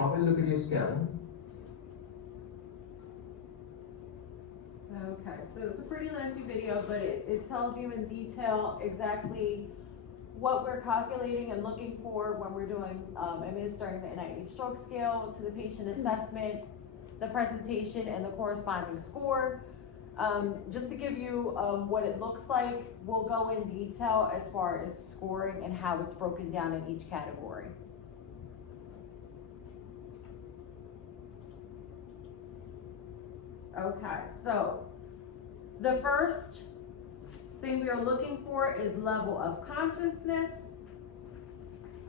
Have a look at your scan. Okay, so it's a pretty lengthy video, but it tells you in detail exactly what we're calculating and looking for when we're doing, administering the NIH stroke scale to the patient assessment, the presentation, and the corresponding score. Just to give you what it looks like, we'll go in detail as far as scoring and how it's broken down in each category. Okay, so the first thing we are looking for is level of consciousness.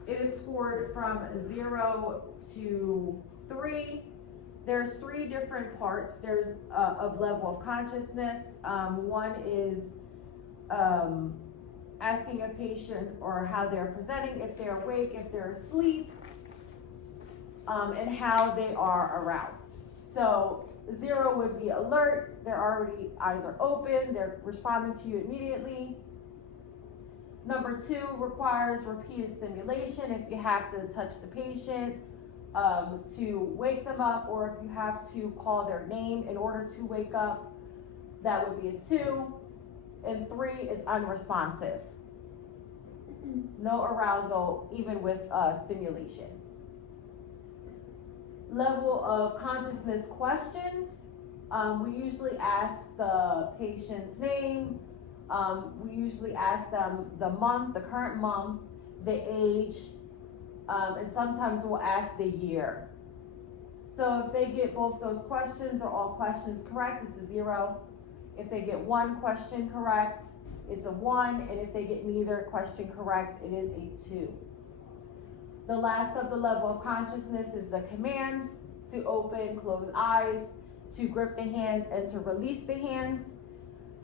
It is scored from 0 to 3. There's 3 different parts. There's of level of consciousness. One is asking a patient or how they're presenting, if they're awake, if they're asleep, and how they are aroused. So 0 would be alert, eyes are open, they're responding to you immediately. Number 2 requires repeated stimulation if you have to touch the patient to wake them up, or if you have to call their name in order to wake up, that would be a 2. And 3 is unresponsive. No arousal, even with stimulation. Level of consciousness questions. We usually ask the patient's name. We usually ask them the month, the current month, the age, and sometimes we'll ask the year. So if they get both those questions or all questions correct, it's a 0. If they get one question correct, it's a 1. And if they get neither question correct, it is a 2. The last of the level of consciousness is the commands: to open, close eyes, to grip the hands, and to release the hands.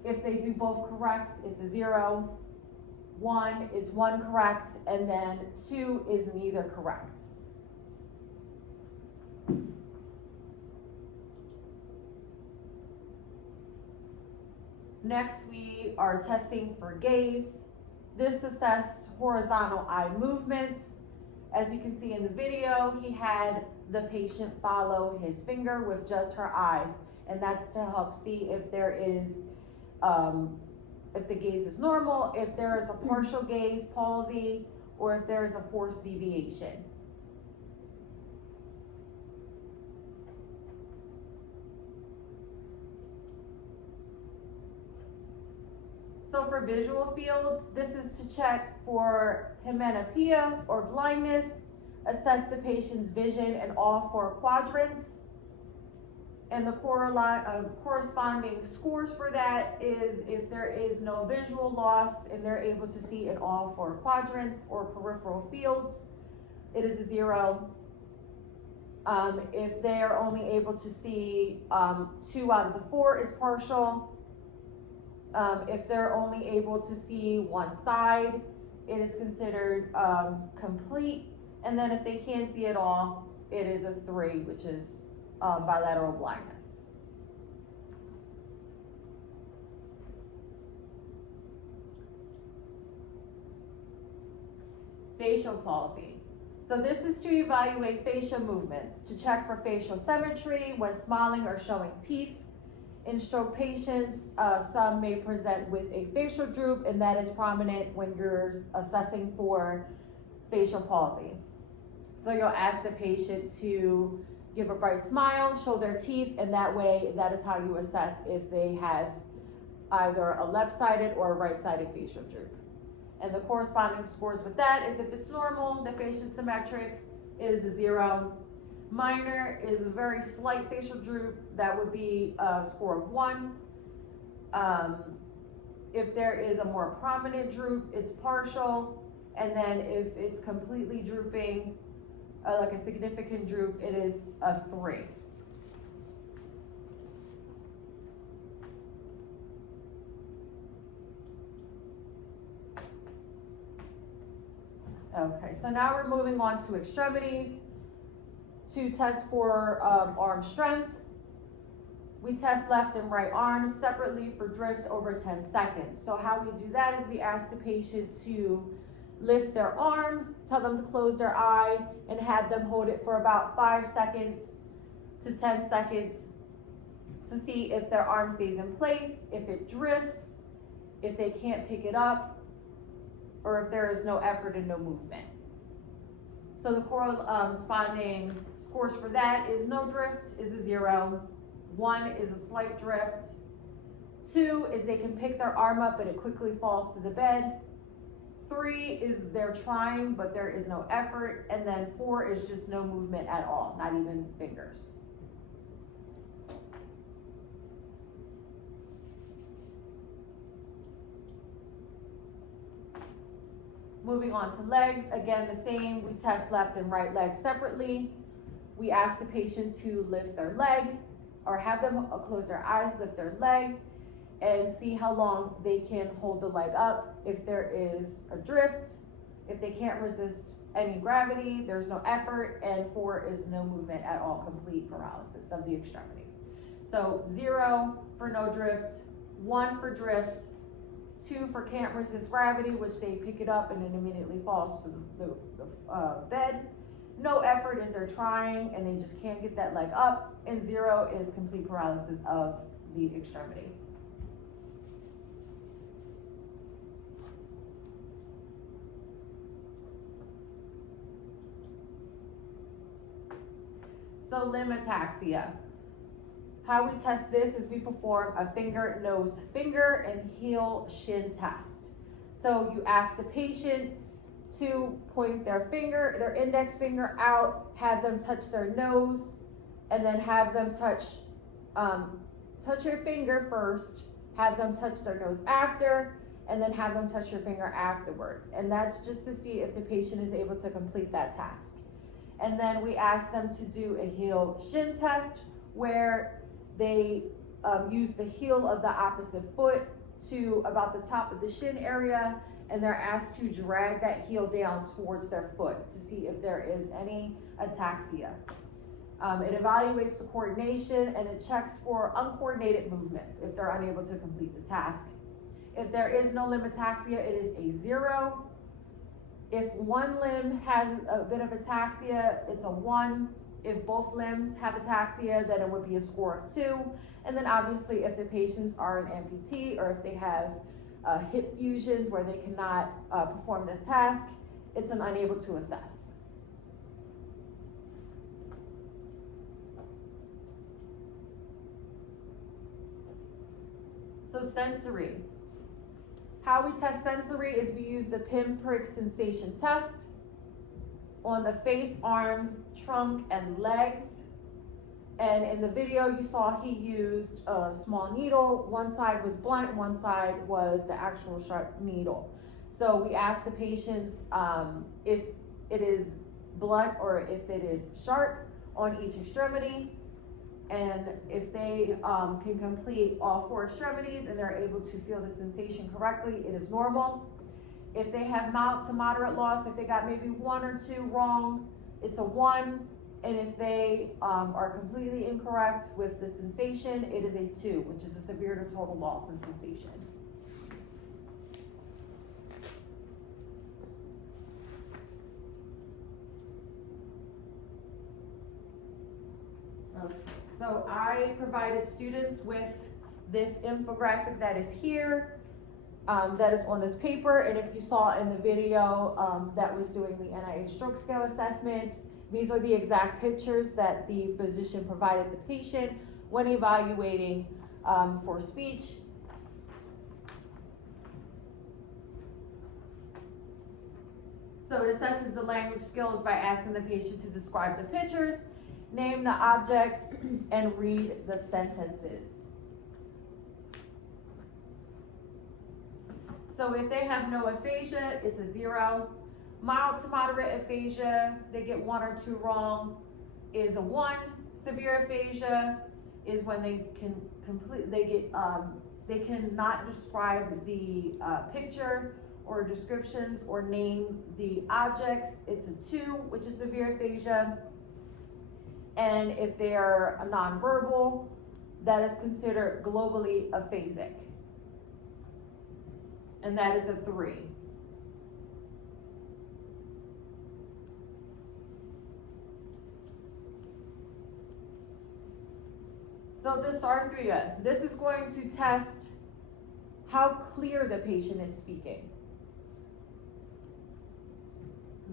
If they do both correct, it's a 0. 1 is 1 correct, and then 2 is neither correct. Next, we are testing for gaze. This assessed horizontal eye movements. As you can see in the video, he had the patient follow his finger with just her eyes, and that's to help see if there is, if the gaze is normal, if there is a partial gaze palsy, or if there is a forced deviation. So for visual fields, this is to check for hymenopia or blindness, assess the patient's vision in all 4 quadrants. And the corresponding scores for that is if there is no visual loss and they're able to see in all 4 quadrants or peripheral fields, it is a 0. If they are only able to see 2 out of the 4, it's partial. If they're only able to see one side, it is considered complete. And then if they can't see it all, it is a 3, which is bilateral blindness. Facial palsy. So this is to evaluate facial movements, to check for facial symmetry when smiling or showing teeth. In stroke patients, some may present with a facial droop, and that is prominent when you're assessing for facial palsy. So you'll ask the patient to give a bright smile, show their teeth, and that way, that is how you assess if they have either a left-sided or a right-sided facial droop. And the corresponding scores with that is if it's normal, the face is symmetric, it is a 0. Minor is a very slight facial droop, that would be a score of 1. If there is a more prominent droop, it's partial. And then if it's completely drooping, like a significant droop, it is a 3. Okay, so now we're moving on to extremities. To test for arm strength, we test left and right arms separately for drift over 10 seconds. So how we do that is we ask the patient to lift their arm tell them to close their eye and have them hold it for about 5 seconds to 10 seconds to see if their arm stays in place, if it drifts, if they can't pick it up, or if there is no effort and no movement. So the corresponding scores for that is no drift is a 0, 1 is a slight drift, 2 is they can pick their arm up but it quickly falls to the bed, 3 is they're trying but there is no effort, and then 4 is just no movement at all, not even fingers. Moving on to legs, again the same, we test left and right legs separately. We ask the patient to lift their leg, or have them close their eyes, lift their leg, and see how long they can hold the leg up. If there is a drift, if they can't resist any gravity, there's no effort, and 4 is no movement at all, complete paralysis of the extremity. So 0 for no drift, 1 for drift, 2 for can't resist gravity, which they pick it up and it immediately falls to the bed. No effort is they're trying and they just can't get that leg up, and 0 is complete paralysis of the extremity. So limb ataxia. How we test this is we perform a finger, nose, finger, and heel, shin test. So you ask the patient to point their finger, their index finger out, have them touch their nose, and then have them touch your finger first, have them touch their nose after, and then have them touch your finger afterwards. And that's just to see if the patient is able to complete that task. And then we ask them to do a heel shin test, where they use the heel of the opposite foot to about the top of the shin area, and they're asked to drag that heel down towards their foot to see if there is any ataxia. It evaluates the coordination and it checks for uncoordinated movements if they're unable to complete the task. If there is no limb ataxia, it is a 0. If one limb has a bit of ataxia, it's a 1. If both limbs have ataxia, then it would be a score of 2. And then obviously if the patients are an amputee or if they have hip fusions where they cannot perform this task, it's an unable to assess. So sensory. How we test sensory is we use the pinprick sensation test on the face, arms, trunk, and legs. And in the video you saw he used a small needle. One side was blunt, one side was the actual sharp needle. So we asked the patients if it is blunt or if it is sharp on each extremity. And if they can complete all 4 extremities and they're able to feel the sensation correctly, it is normal. If they have mild to moderate loss, if they got maybe 1 or 2 wrong, it's a 1. And if they are completely incorrect with the sensation, it is a 2, which is a severe to total loss of sensation. Okay. So I provided students with this infographic that is here, that is on this paper, and if you saw in the video that was doing the NIH stroke scale assessment, these are the exact pictures that the physician provided the patient when evaluating for speech. So it assesses the language skills by asking the patient to describe the pictures, name the objects, and read the sentences. So if they have no aphasia, it's a 0. Mild to moderate aphasia, they get 1 or 2 wrong, is a 1. Severe aphasia is when they can they cannot describe the picture or descriptions or name the objects. It's a 2, which is severe aphasia. And if they are nonverbal, that is considered globally aphasic. And that is a 3. So dysarthria, this is going to test how clear the patient is speaking.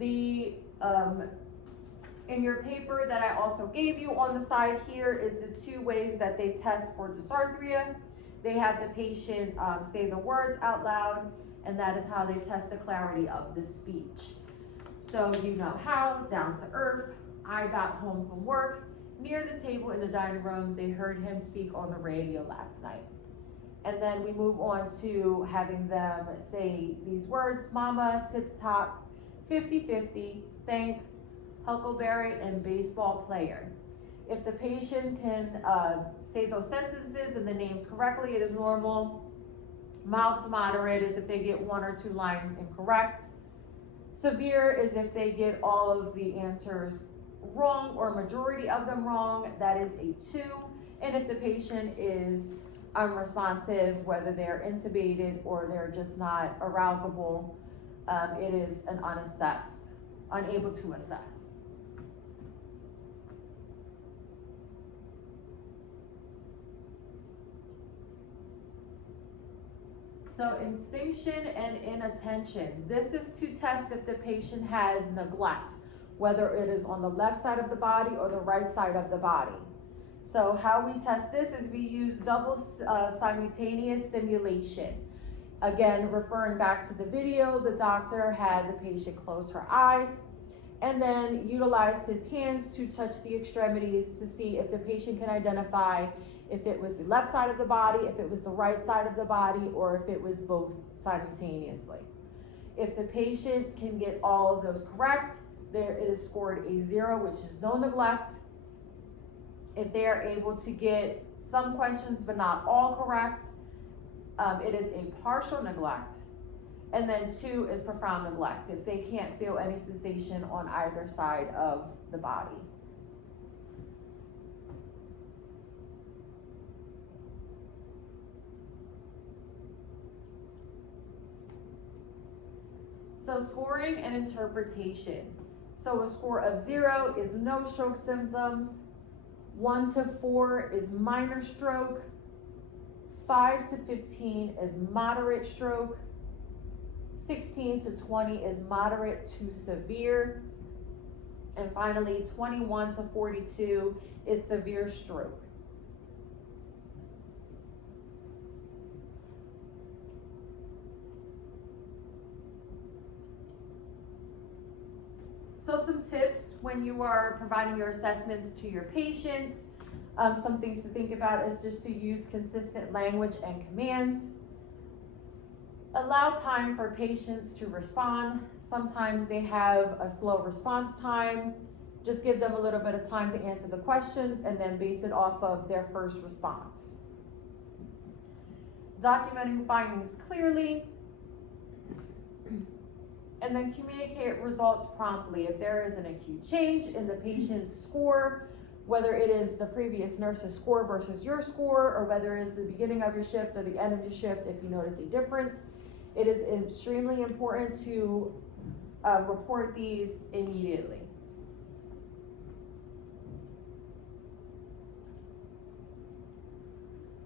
In your paper that I also gave you on the side here is the 2 ways that they test for dysarthria. They have the patient say the words out loud, and that is how they test the clarity of the speech. So you know how, down to earth. I got home from work. Near the table in the dining room, they heard him speak on the radio last night. And then we move on to having them say these words: mama, tip top, 50-50, thanks, huckleberry, and baseball player. If the patient can say those sentences and the names correctly, it is normal. Mild to moderate is if they get 1 or 2 lines incorrect. Severe is if they get all of the answers wrong or majority of them wrong, that is a 2. And if the patient is unresponsive, whether they're intubated or they're just not arousable, it is an unable to assess. So extinction and inattention. This is to test if the patient has neglect, whether it is on the left side of the body or the right side of the body. So how we test this is we use double simultaneous stimulation. Again, referring back to the video, the doctor had the patient close her eyes and then utilized his hands to touch the extremities to see if the patient can identify if it was the left side of the body, if it was the right side of the body, or if it was both simultaneously. If the patient can get all of those correct, it is scored a 0, which is no neglect. If they are able to get some questions but not all correct, it is a partial neglect. And then 2 is profound neglect, if they can't feel any sensation on either side of the body. So scoring and interpretation. So a score of 0 is no stroke symptoms, 1 to 4 is minor stroke, 5 to 15 is moderate stroke, 16 to 20 is moderate to severe, and finally 21 to 42 is severe stroke. So some tips when you are providing your assessments to your patient. Some things to think about is just to use consistent language and commands. Allow time for patients to respond. Sometimes they have a slow response time. Just give them a little bit of time to answer the questions and then base it off of their first response. Documenting findings clearly. And then communicate results promptly. If there is an acute change in the patient's score, whether it is the previous nurse's score versus your score, or whether it is the beginning of your shift or the end of your shift, if you notice a difference, it is extremely important to report these immediately.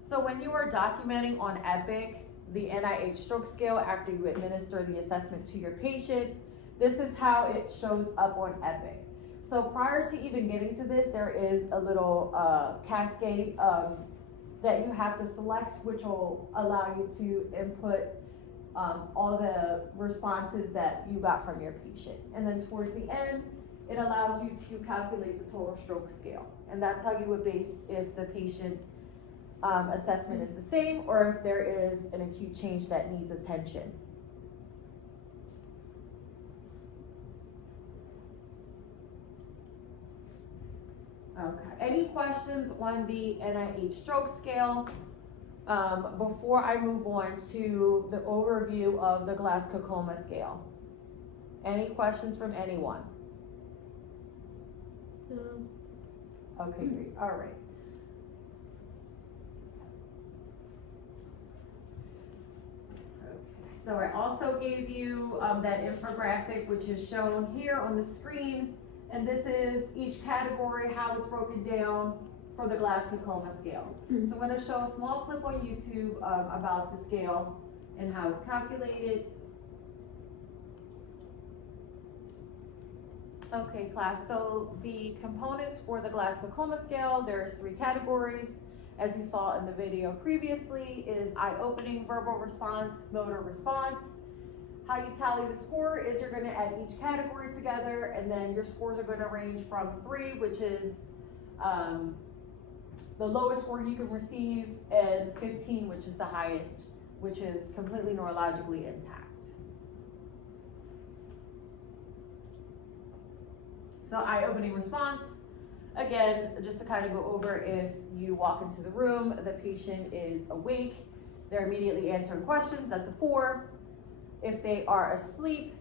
So when you are documenting on Epic, the NIH stroke scale, after you administer the assessment to your patient, this is how it shows up on Epic. So prior to even getting to this, there is a little cascade that you have to select, which will allow you to input all the responses that you got from your patient. And then towards the end, it allows you to calculate the total stroke scale. And that's how you would base if the patient assessment is the same or if there is an acute change that needs attention. Okay, any questions on the NIH stroke scale before I move on to the overview of the Glasgow-Coma scale? Any questions from anyone? No. Okay, great, all right. So I also gave you that infographic, which is shown here on the screen. And this is each category, how it's broken down for the Glasgow-Coma scale. So I'm going to show a small clip on YouTube about the scale and how it's calculated. Okay, class, so the components for the Glasgow-Coma scale, there's 3 categories. As you saw in the video previously, it is eye-opening, verbal response, motor response. How you tally the score is you're going to add each category together, and then your scores are going to range from 3, which is the lowest score you can receive, and 15, which is the highest, which is completely neurologically intact. So eye-opening response, again, just to kind of go over, if you walk into the room, the patient is awake, they're immediately answering questions, that's a 4. If they are asleep,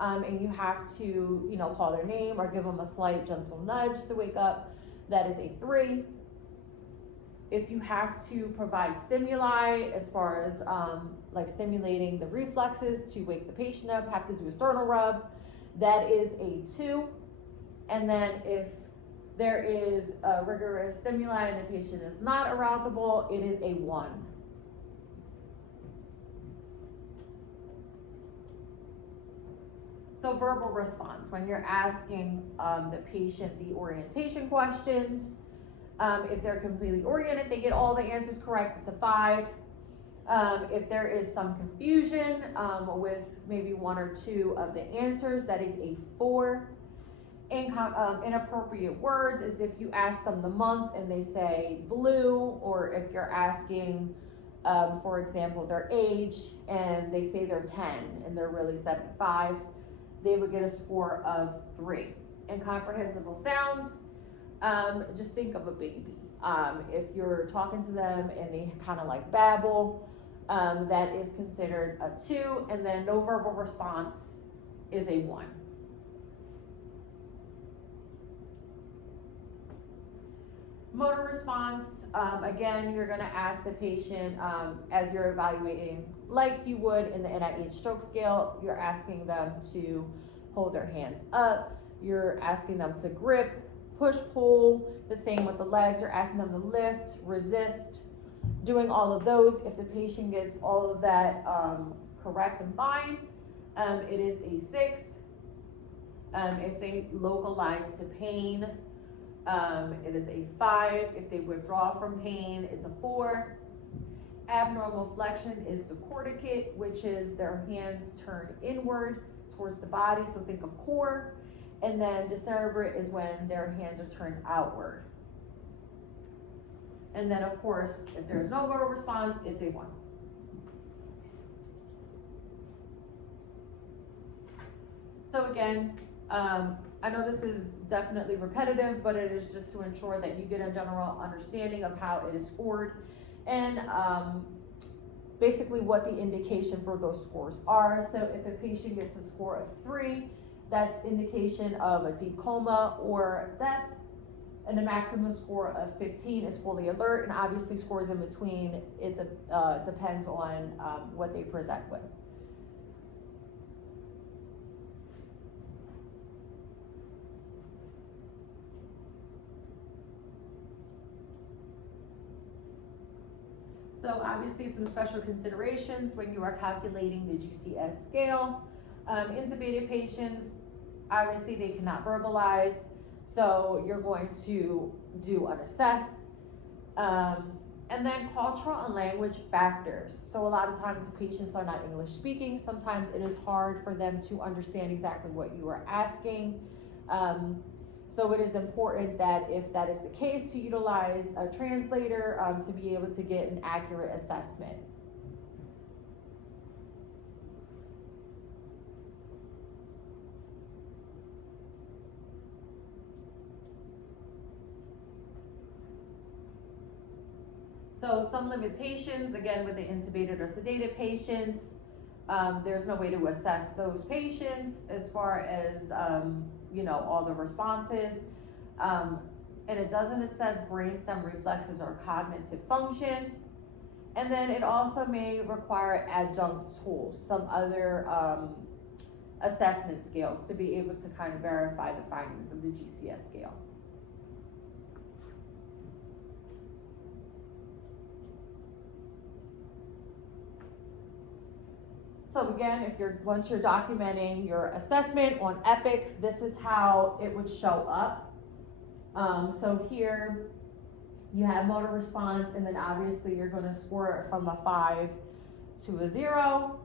and you have to, call their name or give them a slight gentle nudge to wake up, that is a 3. If you have to provide stimuli as far as like stimulating the reflexes to wake the patient up, have to do a sternal rub, that is a 2. And then if there is a rigorous stimuli and the patient is not arousable, it is a 1. So verbal response, when you're asking the patient the orientation questions, if they're completely oriented, they get all the answers correct, it's a 5. If there is some confusion with maybe 1 or 2 of the answers, that is a 4. Inappropriate words is if you ask them the month and they say blue, or if you're asking, for example, their age and they say they're 10 and they're really 75, they would get a score of 3. Incomprehensible sounds, just think of a baby. If you're talking to them and they kind of like babble, that is considered a 2, and then no verbal response is a 1. Motor response, again, you're going to ask the patient as you're evaluating, like you would in the NIH stroke scale, you're asking them to hold their hands up, you're asking them to grip, push, pull, the same with the legs, you're asking them to lift, resist, doing all of those. If the patient gets all of that correct and fine, it is a 6. If they localize to pain, it is a 5. If they withdraw from pain, it's a 4. Abnormal flexion is the corticate, which is their hands turn inward towards the body, so think of core. And then decerebrate is when their hands are turned outward. And then, of course, if there's no motor response, it's a 1. So again, I know this is definitely repetitive, but it is just to ensure that you get a general understanding of how it is scored and basically what the indication for those scores are. So if a patient gets a score of 3, that's indication of a deep coma or death, and the maximum score of 15 is fully alert, and obviously scores in between, it depends on what they present with. So obviously some special considerations when you are calculating the GCS scale. Intubated patients, obviously they cannot verbalize, so you're going to do an assess. And then cultural and language factors. So a lot of times if patients are not English speaking, sometimes it is hard for them to understand exactly what you are asking. So it is important that if that is the case, to utilize a translator to be able to get an accurate assessment. So some limitations, again, with the intubated or sedated patients, there's no way to assess those patients as far as, all the responses. And it doesn't assess brainstem reflexes or cognitive function. And then it also may require adjunct tools, some other assessment scales to be able to kind of verify the findings of the GCS scale. So again, once you're documenting your assessment on Epic, this is how it would show up. So here you have motor response, and then obviously you're going to score it from a 5 to a 0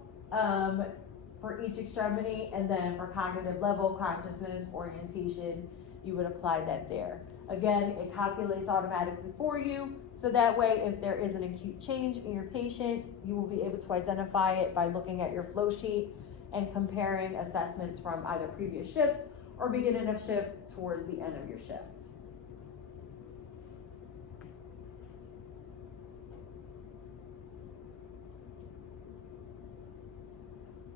for each extremity, and then for cognitive level, consciousness, orientation, you would apply that there. Again, it calculates automatically for you, so that way if there is an acute change in your patient, you will be able to identify it by looking at your flow sheet and comparing assessments from either previous shifts or beginning of shift towards the end of your shift.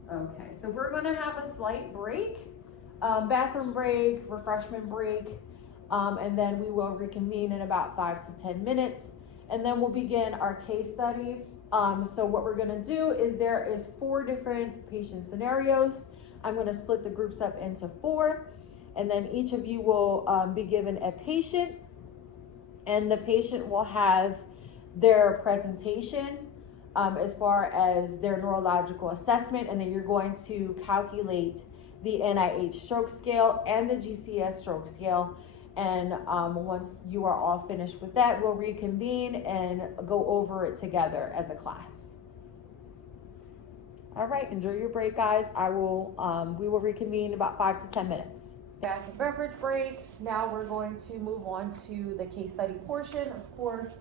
Okay, so we're gonna have a slight break, bathroom break, refreshment break, and then we will reconvene in about 5 to 10 minutes, and then we'll begin our case studies. So what we're gonna do is there is 4 different patient scenarios. I'm gonna split the groups up into 4, and then each of you will be given a patient, and the patient will have their presentation as far as their neurological assessment, and then you're going to calculate the NIH stroke scale and the GCS stroke scale. And once you are all finished with that, we'll reconvene and go over it together as a class. All right, enjoy your break, guys. We will reconvene in about 5 to 10 minutes. Back and beverage break. Now we're going to move on to the case study portion, of course.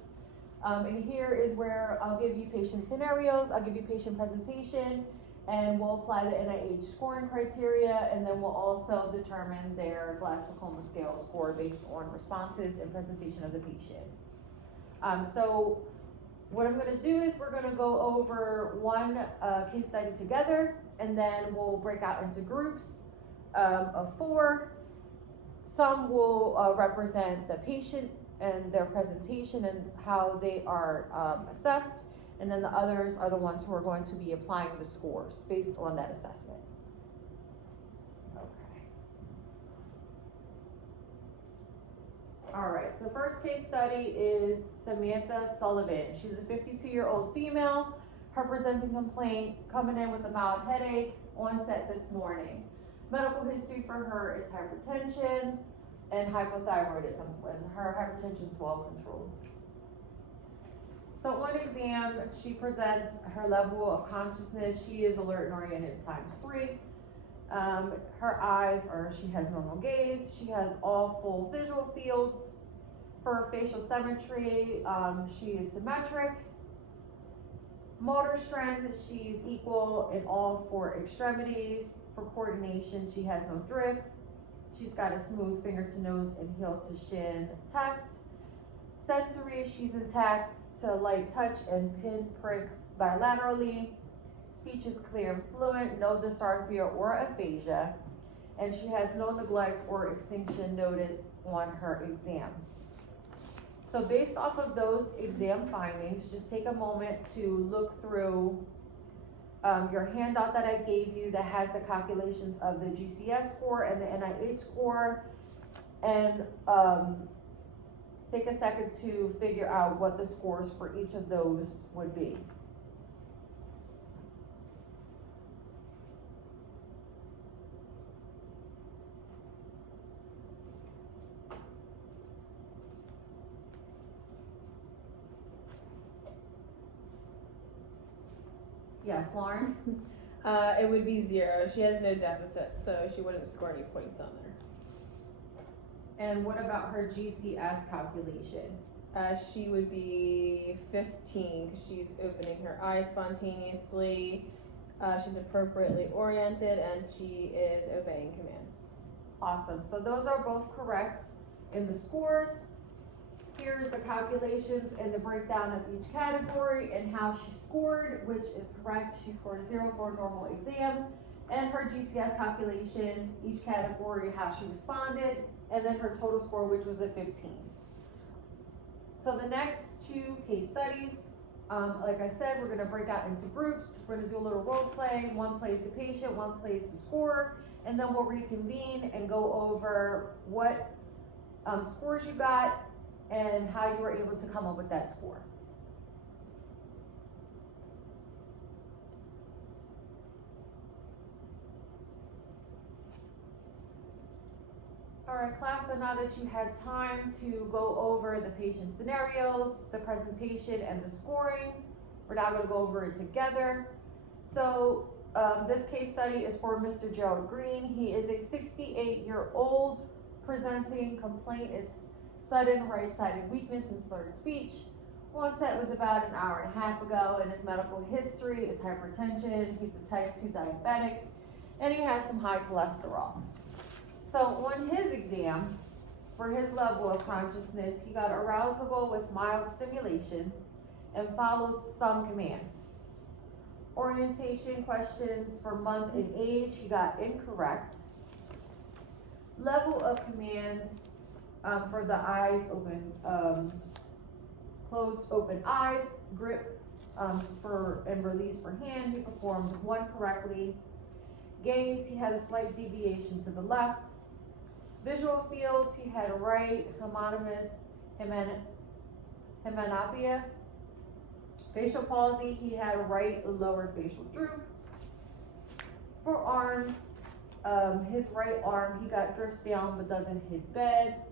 And here is where I'll give you patient scenarios, I'll give you patient presentation, and we'll apply the NIH scoring criteria, and then we'll also determine their Glasgow-Coma scale score based on responses and presentation of the patient. So what I'm going to do is we're going to go over one case study together, and then we'll break out into groups of 4. Some will represent the patient and their presentation and how they are assessed, and then the others are the ones who are going to be applying the scores based on that assessment. Okay. All right, so first case study is Samantha Sullivan. She's a 52-year-old female. Her presenting complaint, coming in with a mild headache, onset this morning. Medical history for her is hypertension and hypothyroidism, and her hypertension is well controlled. So on exam, she presents her level of consciousness. She is alert and oriented ×3. Her eyes she has normal gaze. She has all full visual fields. For facial symmetry, she is symmetric. Motor strength, she's equal in all 4 extremities. For coordination, she has no drift. She's got a smooth finger to nose and heel to shin test. Sensory, she's intact to light touch and pin prick bilaterally. Speech is clear and fluent, no dysarthria or aphasia, and she has no neglect or extinction noted on her exam. So based off of those exam findings, just take a moment to look through your handout that I gave you that has the calculations of the GCS score and the NIH score, and take a second to figure out what the scores for each of those would be. Yes, Lauren? It would be 0. She has no deficit, so she wouldn't score any points on there. And what about her GCS calculation? She would be 15 because she's opening her eyes spontaneously. She's appropriately oriented, and she is obeying commands. Awesome. So those are both correct in the scores. Here's the calculations and the breakdown of each category and how she scored, which is correct. She scored a 0 for a normal exam, and her GCS calculation, each category, how she responded, and then her total score, which was a 15. So the next 2 case studies, like I said, we're going to break out into groups. We're going to do a little role play. One plays the patient, one plays the scorer, and then we'll reconvene and go over what scores you got and how you were able to come up with that score. Alright class, so now that you had time to go over the patient scenarios, the presentation, and the scoring, we're now gonna go over it together. So this case study is for Mr. Gerald Green. He is a 68-year-old presenting. Complaint is sudden right-sided weakness and slurred speech. Onset was about an hour and a half ago, and his medical history is hypertension. He's a type 2 diabetic, and he has some high cholesterol. So on his exam, for his level of consciousness, he got arousable with mild stimulation and follows some commands. Orientation questions for month and age, he got incorrect. Level of commands for the eyes open, closed open eyes, grip for and release for hand, he performed one correctly. Gaze, he had a slight deviation to the left. Visual fields, he had right homonymous hymenopia. Facial palsy, he had right lower facial droop. For arms, his right arm, he got drifts down but doesn't hit bed.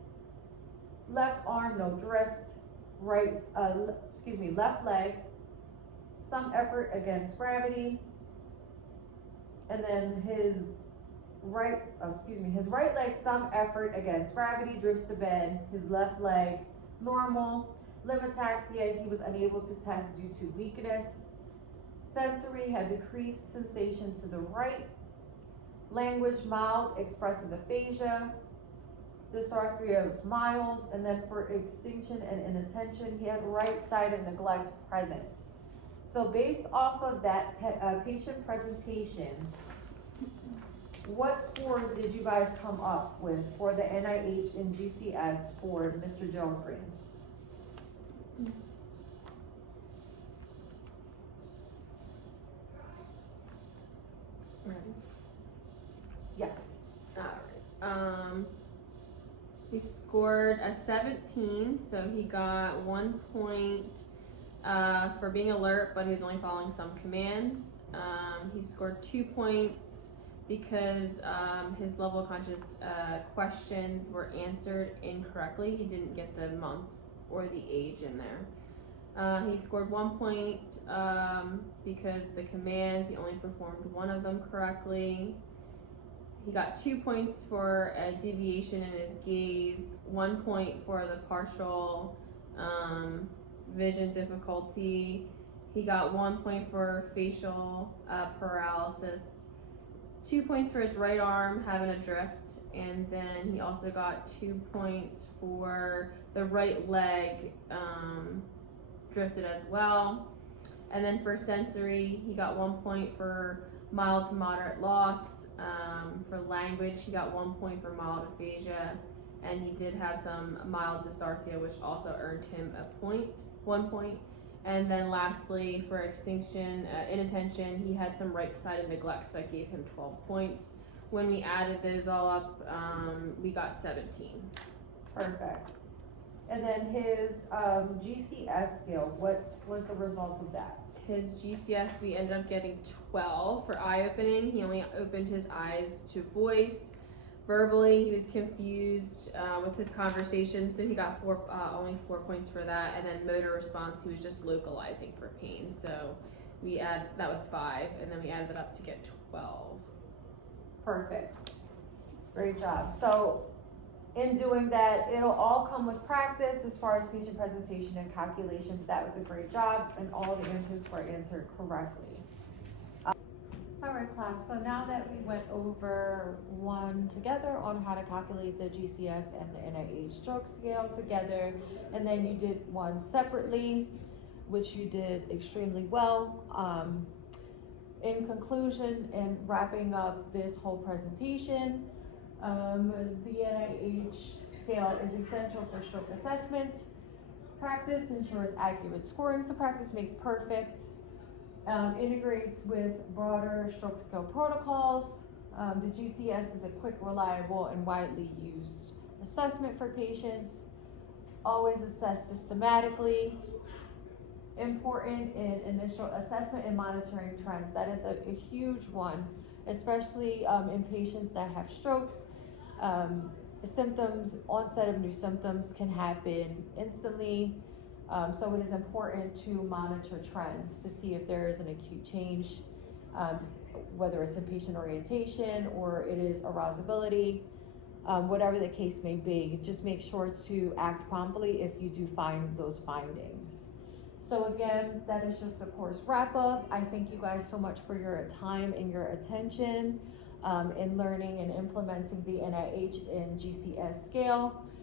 Left arm, no drift. Left leg, some effort against gravity. And then his right leg, some effort against gravity, drifts to bed. His left leg, normal. Limb ataxia, he was unable to test due to weakness. Sensory, had decreased sensation to the right. Language, mild expressive aphasia. Dysarthria was mild. And then for extinction and inattention, he had right-sided neglect present. So based off of that patient presentation, what scores did you guys come up with for the NIH and GCS for Mr. Gerald Green? Ready? Yes. Alright. He scored a 17, so he got 1 point for being alert, but he was only following some commands. He scored 2 points because his level of conscious questions were answered incorrectly. He didn't get the month or the age in there. He scored 1 point because the commands, he only performed one of them correctly. He got 2 points for a deviation in his gaze, 1 point for the partial vision difficulty. He got 1 point for facial paralysis, 2 points for his right arm having a drift, and then he also got 2 points for the right leg drifted as well. And then for sensory, he got 1 point for mild to moderate loss. For language, he got 1 point for mild aphasia, and he did have some mild dysarthria, which also earned him 1 point. And then lastly, for extinction, inattention, he had some right-sided neglects that gave him 12 points. When we added those all up, we got 17. Perfect. And then his GCS scale, what was the result of that? His GCS, we ended up getting 12 for eye opening. He only opened his eyes to voice. Verbally, he was confused with his conversation, so he got only 4 points for that. And then motor response, he was just localizing for pain. So that was 5, and then we added it up to get 12. Perfect. Great job. So in doing that, it'll all come with practice as far as patient presentation and calculation, but that was a great job, and all the answers were answered correctly. All right, class, so now that we went over one together on how to calculate the GCS and the NIH stroke scale together, and then you did one separately, which you did extremely well. In conclusion, and wrapping up this whole presentation, the NIH scale is essential for stroke assessment. Practice ensures accurate scoring, so practice makes perfect. Integrates with broader stroke scale protocols. The GCS is a quick, reliable, and widely used assessment for patients. Always assess systematically. Important in initial assessment and monitoring trends. That is a huge one, especially in patients that have strokes. symptoms, onset of new symptoms can happen instantly. So it is important to monitor trends to see if there is an acute change, whether it's in patient orientation or it is arousability, whatever the case may be. Just make sure to act promptly if you do find those findings. So again, that is just a course wrap up. I thank you guys so much for your time and your attention in learning and implementing the NIH and GCS scale.